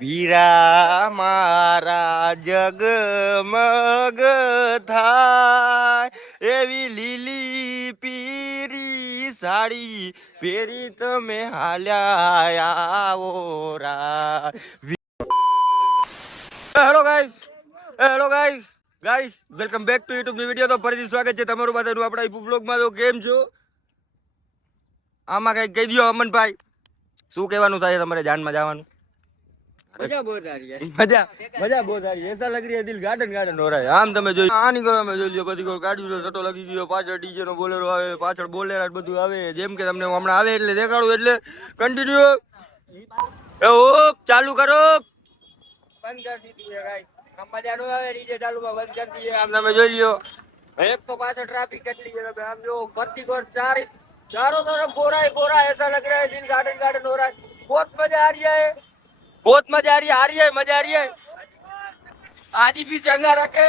વીરા મારા જગમગ થાય એવી લીલી પીરી સાડી પહેરી તમે હાલ્યા આવો રા. Hello guys welcome back to YouTube ની વિડીયો. તો ફરીથી સ્વાગત છે તમારું બધાનું આપણા યુટ્યુબ બ્લોગમાં. તો કેમ છો? આમાં કઈ કહી દો અમનભાઈ, શું કહેવાનું થાય તમારે જાનમાં જવાનું? मजा बहुत आ रही है. मजा बहुत आ रही है. ऐसा लग रही है दिल गार्डन गार्डन हो रहा है. આમ તમે જોઈ આની કરો તમે જોઈ લો, બધી કોઈ ગાડીનો સટો લાગી ગયો, પાછળ ડીજે નો બોલેરો આવે, પાછળ બોલેરા બધું આવે. જેમ કે તમને હમણાં આવે એટલે દેખાડું, એટલે કન્ટિન્યુ એ ઓપ ચાલુ કરો. બંધ કરી દીધું છે ગાઈસ. આમ મજા નો આવે ડીજે ચાલુ માં બંધ કરી દીધું. આમ તમે જોઈ લ્યો. એક તો પાછળ ટ્રાફિક કેટલી છે તમે આમ જો, ભરતી કોર चारों तरफ गोरा ही गोरा, ऐसा लग रहा है दिल गार्डन गार्डन हो रहा है. बहुत मजा आ रही है, बहुत मजा आ रही है मजा आ रही है. आज भी चंगा रखे.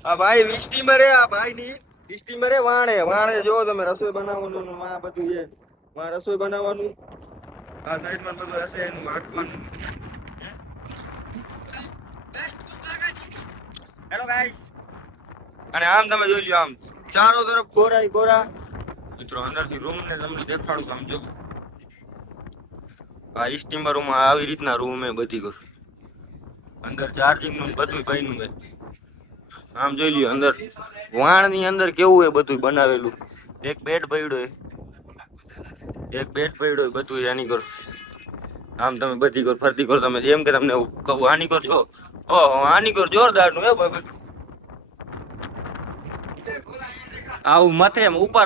આ ભાઈ સ્ટીમર આ ભાઈ ની સ્ટીમર વાણે જો તમે રસોઈ બનાવવાનું આ બધું છે માં રસોઈ બનાવવાનું આ સાઈડ માં બધું હશે એનું હાંકવાનું. હેલો ગાઈસ અને આમ તમે જોઈ લ્યો આમ ચારો તરફ ગોરા મિત્રો અંદરથી રૂમ ને તમને દેખાડું આમ જો આ સ્ટીમર રૂમ આવી રીતના રૂમ હે બધી કર અંદર ચાર્જિંગ નું બધું બન્યું હે. આમ જોઈ લ્યો અંદર વાણ ની અંદર કેવું હે બધું બનાવેલું. એક બેડ પડ્યો હે બધું આની કર આમ તમે બધી કર ફરતી કર તમે એમ કે તમને કહું આની કર જો ઓહો આની કર જોરદાર નું હે ભાઈ. આવું માથે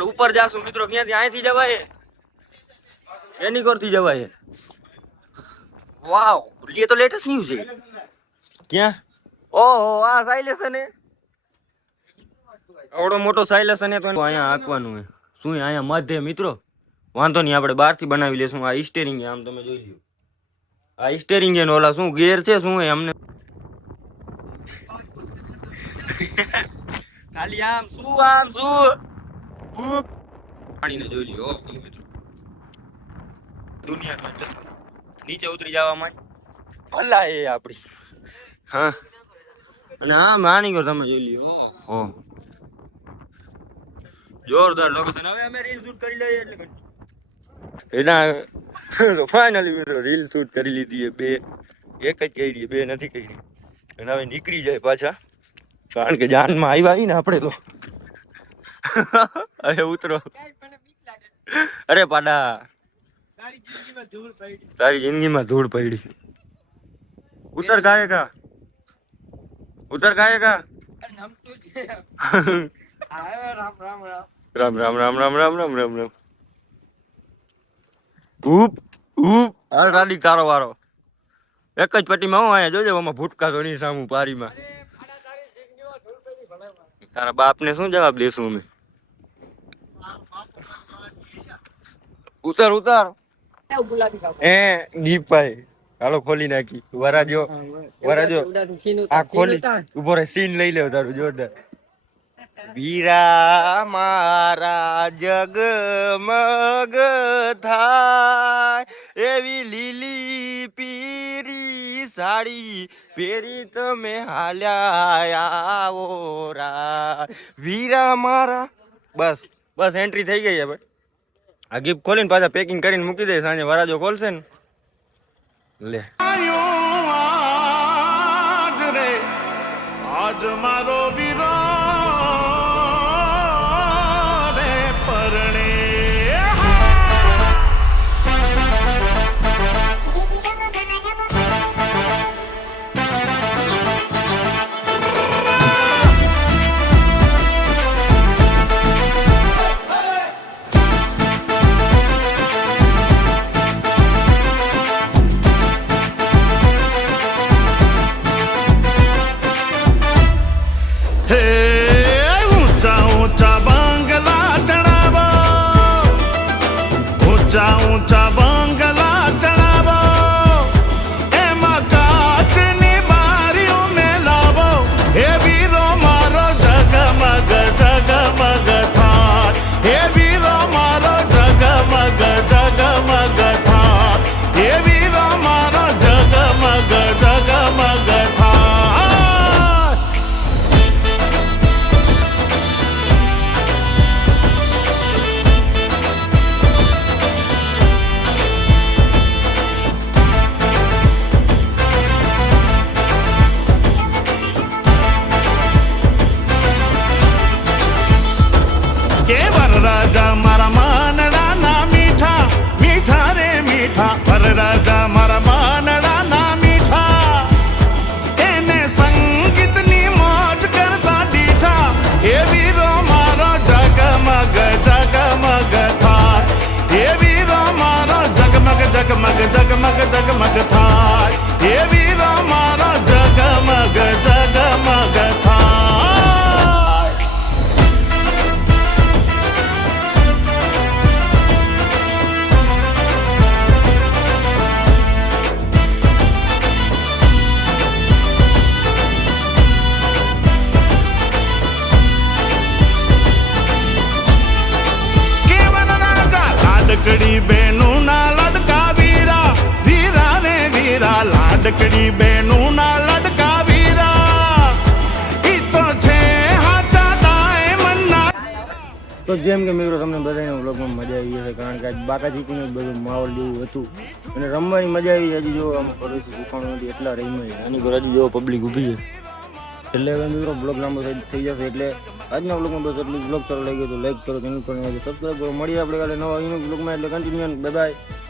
ઉપર જાશું મિત્રો ક્યાંથી અહીંથી જવાય એની કરથી જવાય. વાવ ये तो लेटेस्ट न्यूज़ है. ક્યાં ઓહો આ સાયલેશન હે આવડો મોટો સાયલેશન હે તો અહીંયા હાંકવાનું હે શું અહીંયા મધ્ય મિત્રો વાંધો નહીં આપણે બહારથી બનાવી લેશું. આ સ્ટેરિંગ આમ તમે જોઈ લ્યો આ સ્ટેરિંગ હે ઓલા શું ગેર છે શું હે અમને ખાલી આમ શું પાણીને જોઈ લ્યો મિત્રો દુનિયા નીચે ઉતરી જવામાં ભલા એ આપડી. હા અને આમ આની કર તમે જોઈ લ્યો હો જોરદાર લોકેશન. હવે અમે રીલ શૂટ કરી લઈએ એટલે એના ફાઇનલી મિત્રો રીલ શૂટ કરી લીધી બે એક જ કરી બે નથી કરી અને હવે નીકળી જાય પાછા કારણ કે જાનમાં આવ્યા ને આપણે તો. અરે ઉતરો અરે પાડા તારી જિંદગીમાં ધૂળ પડી. ઉતર ગાયકા રામ રામ રામ રામ રામ રામ રામ રામ. હાલ રાડી તારો વારો એક જ પટ્ટીમાં હું અહીંયા જોજે આમાં ભૂટકા તો નહીં સામું પારીમાં. તારા બાપને શું જવાબ દેશું અમે. ઉતાર દીપભાઈ હાલો ખોલી નાખી વરાજો આ ખોલી ઉભો રે સીન લઈ લેવ તારું જોરદાર. વીરા મારા જગમગ થાય એવી લીલી પીરી સાડી પહેરી તમે હાલ્યા આવો રા વીરા મારા. બસ એન્ટ્રી થઈ ગઈ છે ભાઈ. આ ગિફ્ટ ખોલીને પાછા પેકિંગ કરીને મૂકી દે સાંજે વરાજો ખોલશે ને લે. આજ મારો વીરો રે પરણે ઊંચા બંગલા ચડાવો એમાં કાચની બારીઓ મેલાવો હે વીરો મારો જગમગ થાય હે વીરો મારો જગમગ થાય હે વીરો મારો જગમગ થાય. વરરાજા મારા માનડા ના મીઠા મીઠા રે મીઠા વરરાજા મારા માનડા ના મીઠા એને સંગીતની મોજ કરતા દીઠા એ વીરો મારો જગમગ થાય એ વીરો મારો જગમગ થાય એ વીરો મારો જગમગ થાય. લાડકડી બેનું ના લડકા વીરા ઈ તો છે હાચા ડાયમંડના. તો જેમ કે મિત્રો તમને બધાને વ્લોગમાં મજા આવી હશે, કારણ કે આજ બાકાજીકીનું બધું માહોલ જેવું હતું અને રમવાની મજા આવી. હજી જો આમ પડોશી શીખવાનું નથી એટલા રહીમાં એની પર હજી જો પબ્લિક ઊભી છે. એટલે હવે મિત્રો બ્લોગ લાંબો થઈ જશે, એટલે આજના બ્લોગમાં બસ એટલું. બ્લોગ સારો લાગ્યો તો લાઈક કરો, ચેનલ પર સબસ્ક્રાઈબ કરો. મળીએ આપણે કાલે નવા બ્લોગમાં, એટલે કન્ટિન્યુ. Bye bye.